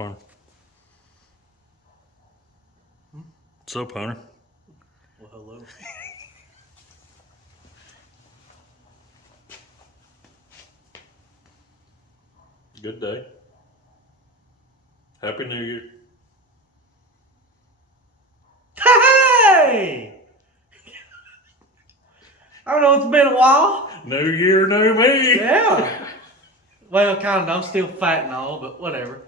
up, Hunter? What's up, Hunter? Well, hello. Good day. Happy New Year. Hey! I know it's been a while. New Year, new me. Yeah. Well, kind of. I'm still fat and all, but whatever.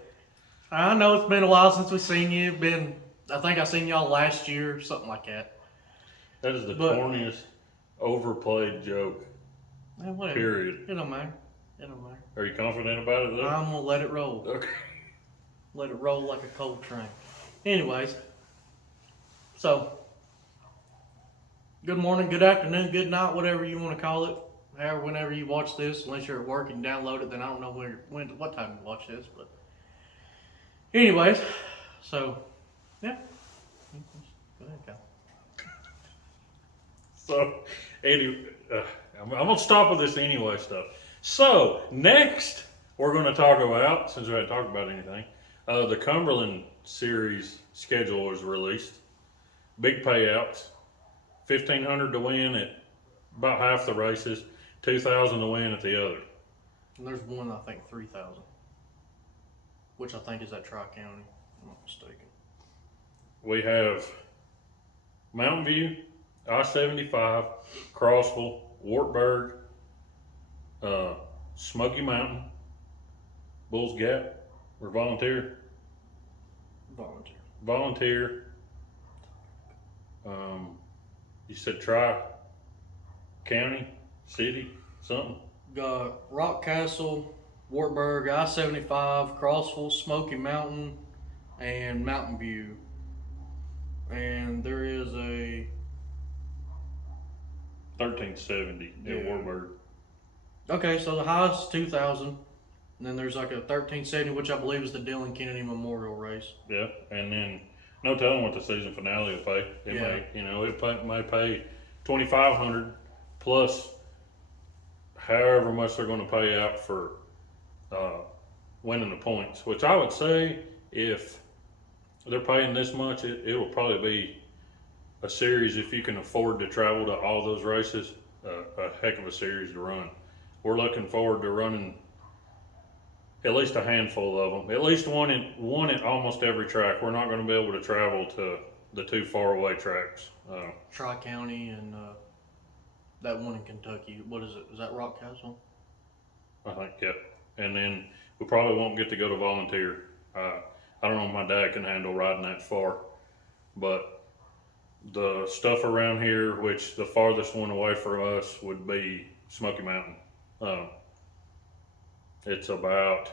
I know it's been a while since we've seen you. I think I seen y'all last year, something like that. That is the But- corniest, overplayed joke. Yeah, whatever. Period. It don't matter. It don't matter. Are you confident about it, though? I'm gonna let it roll. Okay. Let it roll like a coal train. Anyways, so good morning, good afternoon, good night, whatever you want to call it. However, whenever you watch this, unless you're at work and download it, then I don't know what time you watch this. But anyways, so yeah. Go ahead, Kyle. So, anyway, I'm going to stop with this anyway stuff. So, next, we're going to talk about, since we haven't talked about anything, the Cumberland series schedule was released. Big payouts. $1,500 to win at about half the races, $2,000 to win at the other. And there's one, I think, 3,000, which I think is at Tri-County, if I'm not mistaken. We have Mountain View, I-75, Crossville, Wartburg, Smoky Mountain, Bulls Gap, or Volunteer. Volunteer. You said Tri-County, City, something? Got Rock Castle, Wartburg, I-75, Crossville, Smoky Mountain, and Mountain View. And there is a 1370 Yeah. at Wartburg. okay, so the highest is 2,000, and then there's like a 1370, which I believe is the Dillon Kennedy Memorial Race. Yeah, and then no telling what the season finale will pay. It Yeah. may, may pay 2,500 plus however much they're going to pay out for winning the points. Which I would say, if they're paying this much, it will probably be a series, if you can afford to travel to all those races, a heck of a series to run. We're looking forward to running at least a handful of them, at least one at almost every track. We're not going to be able to travel to the two far away tracks. Tri-County and that one in Kentucky. What is it? Is that Rock Castle? I think, yeah. And then we probably won't get to go to Volunteer. I don't know if my dad can handle riding that far, but the stuff around here, which the farthest one away from us would be Smoky Mountain. It's about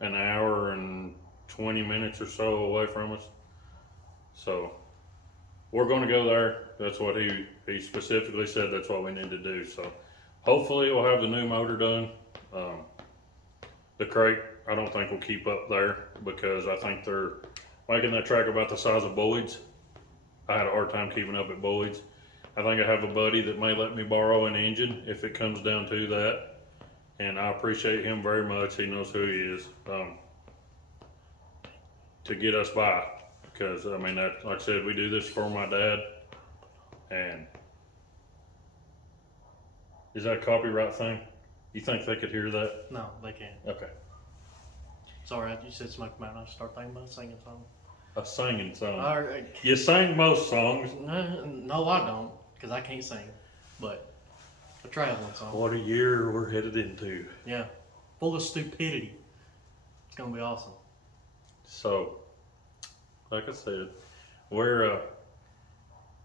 an hour and 20 minutes or so away from us. So we're going to go there. That's what he specifically said. That's what we need to do. So hopefully we'll have the new motor done. The crate, I don't think will keep up there because I think they're making that track about the size of Boyd's. I had a hard time keeping up at Boyd's. I think I have a buddy that may let me borrow an engine if it comes down to that. And I appreciate him very much. He knows who he is, to get us by. Because, I mean, like I said, we do this for my dad. And is that a copyright thing? You think they could hear that? No, they can't. Okay. Sorry, you said Smoky Mountain. I start thinking about singing song. A singing song. All right. You sing most songs. No, I don't, because I can't sing. But a traveling song. What a year we're headed into. Yeah, full of stupidity. It's gonna be awesome. So, like I said, we're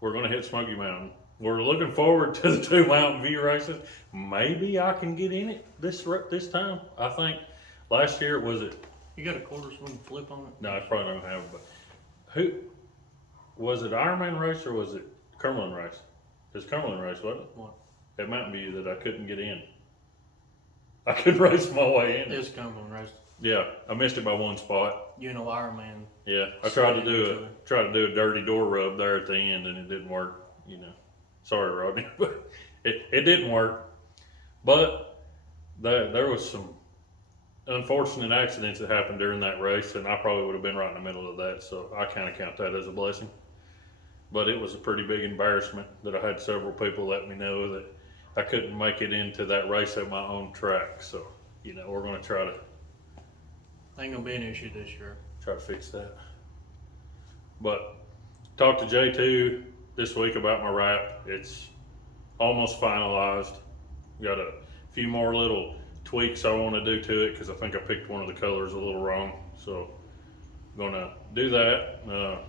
gonna hit Smoky Mountain. We're looking forward to the two Mountain View races. Maybe I can get in it this time. I think last year You got a quarter swing flip on it? No, I probably don't have. But who was it? Ironman race or was it Cumberland race? It's Cumberland race, wasn't it? What? At Mountain View that I couldn't get in. I couldn't race my way in. It's Cumberland race. Yeah, I missed it by one spot. You know, Ironman. Yeah, I tried to do a dirty door rub there at the end, and it didn't work. Sorry, Rodney, but it didn't work. But there was some unfortunate accidents that happened during that race, and I probably would have been right in the middle of that. So I kind of count that as a blessing. But it was a pretty big embarrassment that I had several people let me know that I couldn't make it into that race at my own track. So, we're going to Ain't gonna be an issue this year. try to fix that. But talked to J2 this week about my wrap. It's almost finalized. Got a few more little tweaks I want to do to it because I think I picked one of the colors a little wrong. So, gonna do that.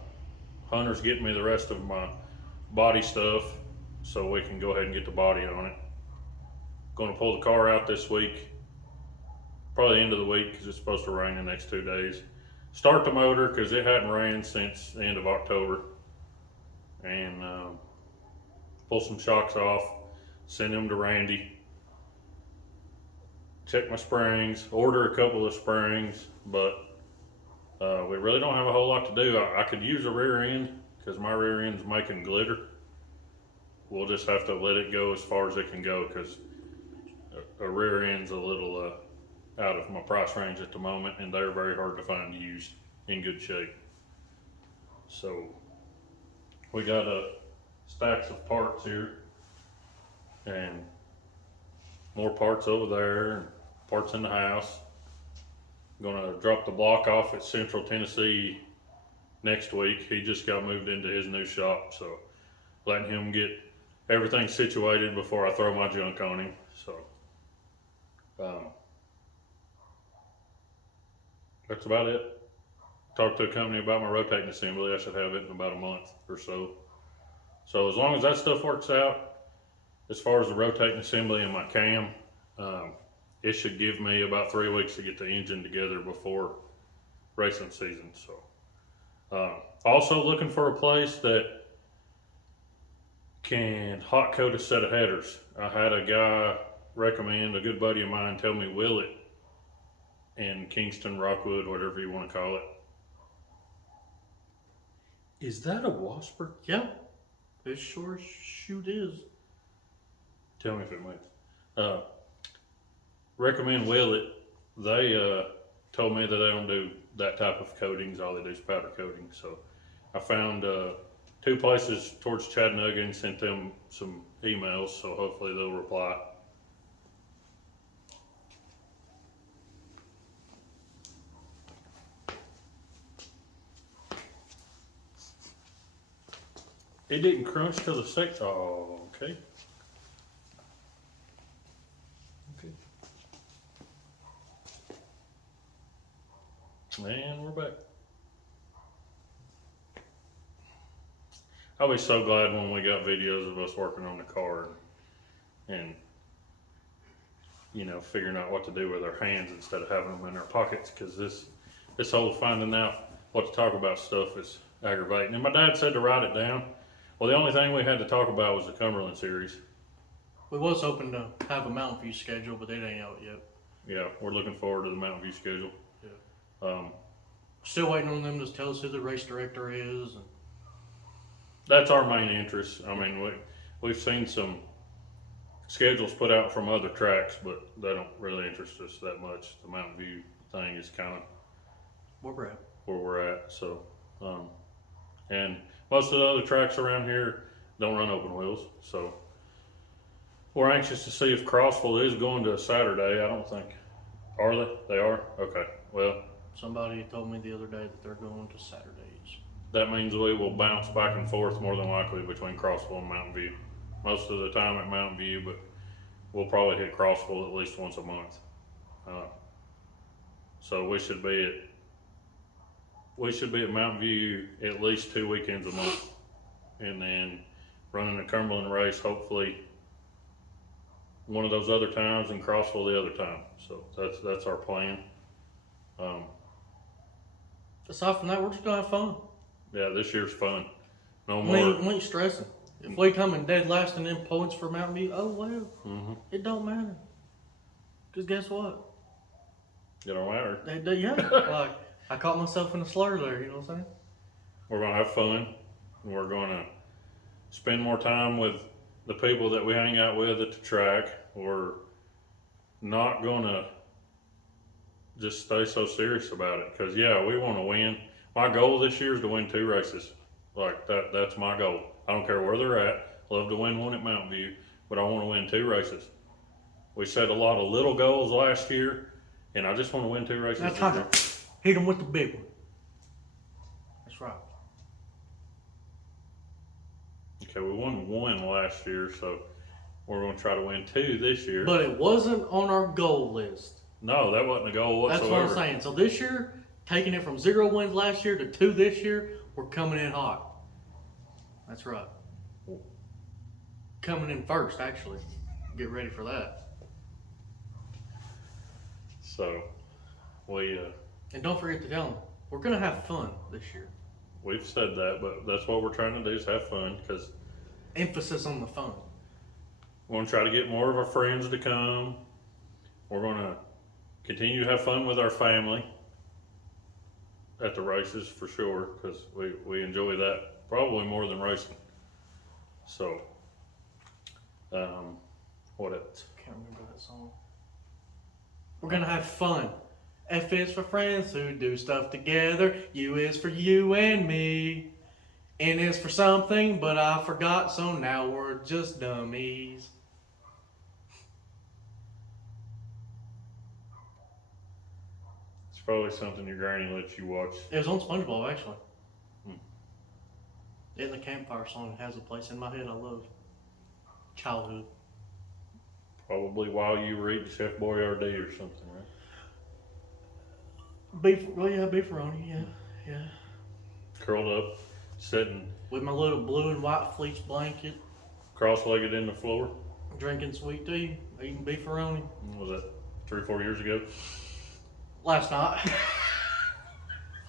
Hunter's getting me the rest of my body stuff so we can go ahead and get the body on it. Gonna pull the car out this week, probably the end of the week because it's supposed to rain the next 2 days. Start the motor because it hadn't rained since the end of October, and pull some shocks off, send them to Randy, check my springs, order a couple of springs, but we really don't have a whole lot to do. I could use a rear end because my rear end's making glitter. We'll just have to let it go as far as it can go because a rear end's a little out of my price range at the moment, and they're very hard to find used in good shape. So we got stacks of parts here and more parts over there and parts in the house. Gonna drop the block off at Central Tennessee next week. He just got moved into his new shop, so letting him get everything situated before I throw my junk on him. So that's about it. Talked to a company about my rotating assembly. I should have it in about a month or so. So as long as that stuff works out, as far as the rotating assembly and my cam, it should give me about 3 weeks to get the engine together before racing season. So, also looking for a place that can hot coat a set of headers. I had a guy recommend, a good buddy of mine, tell me Willet in Kingston, Rockwood, whatever you want to call it. Is that a Wasper? Yeah, it sure as shoot is. Tell me if it makes. Recommend Willet. They told me that they don't do that type of coatings. All they do is powder coating. So I found 2 places towards Chattanooga and sent them some emails. So hopefully they'll reply. It didn't crunch till the sixth. Oh, okay. And we're back. I'll be so glad when we got videos of us working on the car and figuring out what to do with our hands instead of having them in our pockets, because this whole finding out what to talk about stuff is aggravating. And my dad said to write it down. Well, the only thing we had to talk about was the Cumberland series. We was hoping to have a Mountain View schedule, but it ain't out yet. Yeah, we're looking forward to the Mountain View schedule. Yeah. Still waiting on them to tell us who the race director is. And that's our main interest. I mean, we've seen some schedules put out from other tracks, but they don't really interest us that much. The Mountain View thing is kind of where we're at. Where we're at. So, and most of the other tracks around here don't run open wheels. So we're anxious to see if Crossville is going to a Saturday. I don't think. Are they? They are? Okay. Well, somebody told me the other day that they're going to Saturdays. That means we will bounce back and forth more than likely between Crossville and Mountain View. Most of the time at Mountain View, but we'll probably hit Crossville at least once a month. So we should be at Mountain View at least 2 weekends a month, and then running a Cumberland race hopefully one of those other times, and Crossville the other time. So that's our plan. Aside from that, we're just gonna have fun. Yeah, this year's fun. No We ain't stressing. If we come in dead last in them points for Mountain View, oh well, It don't matter. Cause guess what? It don't matter. Yeah, like I caught myself in a slur there. You know what I'm saying? We're gonna have fun. We're gonna spend more time with the people that we hang out with at the track. We're not gonna just stay so serious about it. Cause yeah, we want to win. My goal this year is to win 2 races. Like that's my goal. I don't care where they're at. Love to win one at Mountain View, but I want to win 2 races. We set a lot of little goals last year, and I just want to win 2 races Now this time year. to hit them with the big one. That's right. Okay, we won 1 last year, so we're going to try to win 2 this year. But it wasn't on our goal list. No, that wasn't a goal whatsoever. That's what I'm saying. So this year, taking it from 0 wins last year to 2 this year, we're coming in hot. That's right. Coming in first, actually. Get ready for that. So, And don't forget to tell them, we're going to have fun this year. we've said that, but that's what we're trying to do is have fun, because Emphasis on the fun. we're going to try to get more of our friends to come. We're going to continue to have fun with our family at the races for sure, because we enjoy that probably more than racing. So, what else? Can't remember that song. We're going to have fun. F is for friends who do stuff together. U is for you and me. N is for something, but I forgot, so now we're just dummies. It's probably something your granny lets you watch. It was on SpongeBob, actually. And the campfire song has a place in my head I love. Childhood. Probably while you were eating Chef Boyardee or something, right? Beefaroni, yeah. Curled up, sitting With my little blue and white fleece blanket, cross-legged in the floor. drinking sweet tea, eating beefaroni. What was that 3 or 4 years ago? Last night.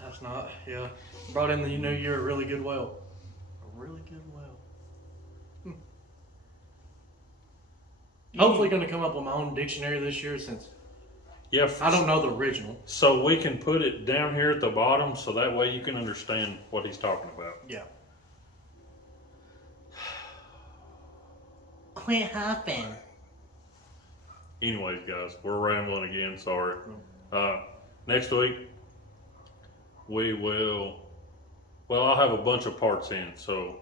Last night, yeah. Brought in the new year a really good well. A really good well. Hopefully gonna come up with my own dictionary this year since Yeah. I don't know the original. So we can put it down here at the bottom, so that way you can understand what he's talking about. Yeah. Quit hopping. Anyways, guys, we're rambling again. Sorry. Next week we will. Well, I'll have a bunch of parts in, so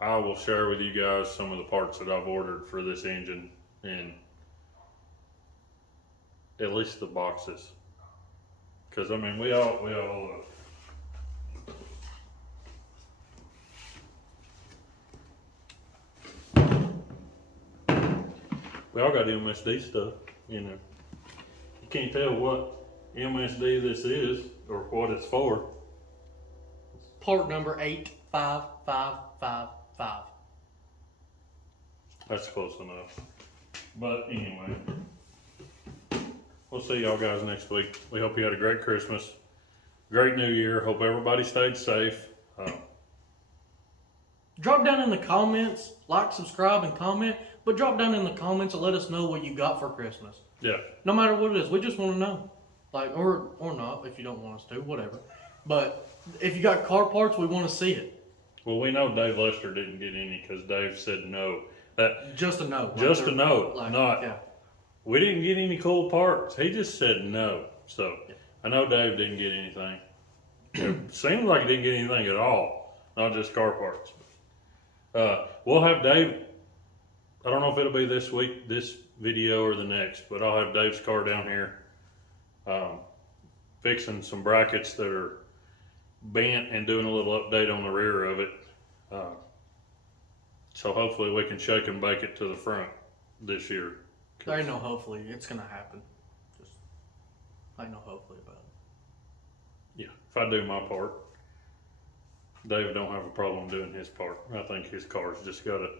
I will share with you guys some of the parts that I've ordered for this engine, and at least the boxes. Because I mean, we all. We all got MSD stuff, you know. You can't tell what MSD this is or what it's for. Part number 85555. That's close enough. But anyway, we'll see y'all guys next week. We hope you had a great Christmas, great New Year. Hope everybody stayed safe. Drop down in the comments, like, subscribe, and comment. But drop down in the comments and let us know what you got for Christmas. Yeah. No matter what it is, we just want to know. Like, or not, if you don't want us to, whatever. But if you got car parts, we want to see it. Well, we know Dave Lester didn't get any because Dave said no. Just a no. Just a no. Like, Not. yeah. We didn't get any cool parts. He just said no. So Yeah. I know Dave didn't get anything. It seemed like he didn't get anything at all, not just car parts. We'll have Dave. I don't know if it'll be this week, this video, or the next, but I'll have Dave's car down here, fixing some brackets that are bent and doing a little update on the rear of it. So hopefully we can shake and bake it to the front this year. There ain't no hopefully. It's going to happen. Just ain't no hopefully about it. Yeah, if I do my part, Dave don't have a problem doing his part. I think his car's just got a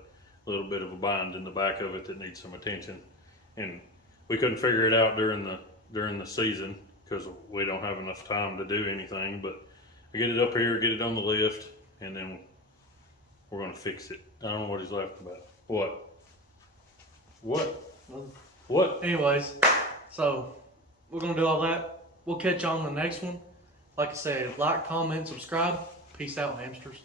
little bit of a bind in the back of it that needs some attention, and we couldn't figure it out during the season because we don't have enough time to do anything. But I get it up here, get it on the lift, and then we're gonna fix it. I don't know what he's laughing about. What? Anyways, so we're going to do all that. We'll catch you on the next one. Like I said, like, comment, subscribe. Peace out, hamsters.